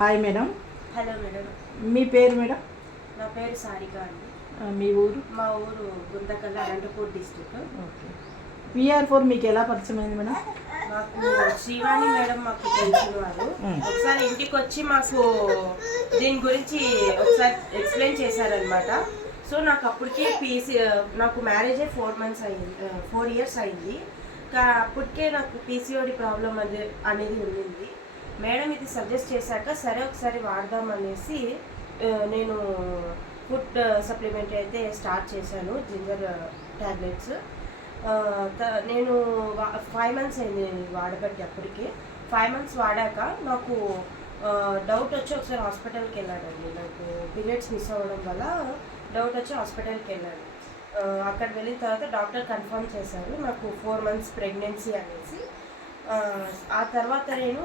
Hi madam. Hello madam. మీ పేరు madam? నా పేరు సారిక అండి. మీ ఊరు? మా ఊరు Guntakal, Anantapur district. Okay. PR4 మీకు ఎలా పరిచయం అయింది మేడం? మాకు శ్రీవాణి మేడం మాకు తెలిసిన వారు. ఒకసారి ఇంటికి వచ్చి మాకు దీని గురించి ఒకసారి ఎక్స్ప్లెయిన్ చేశారనమాట. సో నాకు అప్పటికే నాకు మ్యారేజ్ 4 years అయింది. అప్పటికే నాకు PCOD ప్రాబ్లం అనేది ఉండింది. మేడం ఇది సజెస్ట్ చేశాక సరే ఒకసారి వాడదాం అనేసి నేను ఫుడ్ సప్లిమెంట్ అయితే స్టార్ట్ చేశాను, జింజర్ ట్యాబ్లెట్స్. నేను 5 months అయింది వాడబట్టి. అప్పటికి 5 months వాడాక నాకు డౌట్ వచ్చి ఒకసారి హాస్పిటల్కి వెళ్ళానండి. నాకు పీరియడ్స్ మిస్ అవ్వడం వల్ల డౌట్ వచ్చి హాస్పిటల్కి వెళ్ళాను. అక్కడ వెళ్ళిన తర్వాత డాక్టర్ కన్ఫర్మ్ చేశారు నాకు 4 months ప్రెగ్నెన్సీ అనేసి. ఆ తర్వాత నేను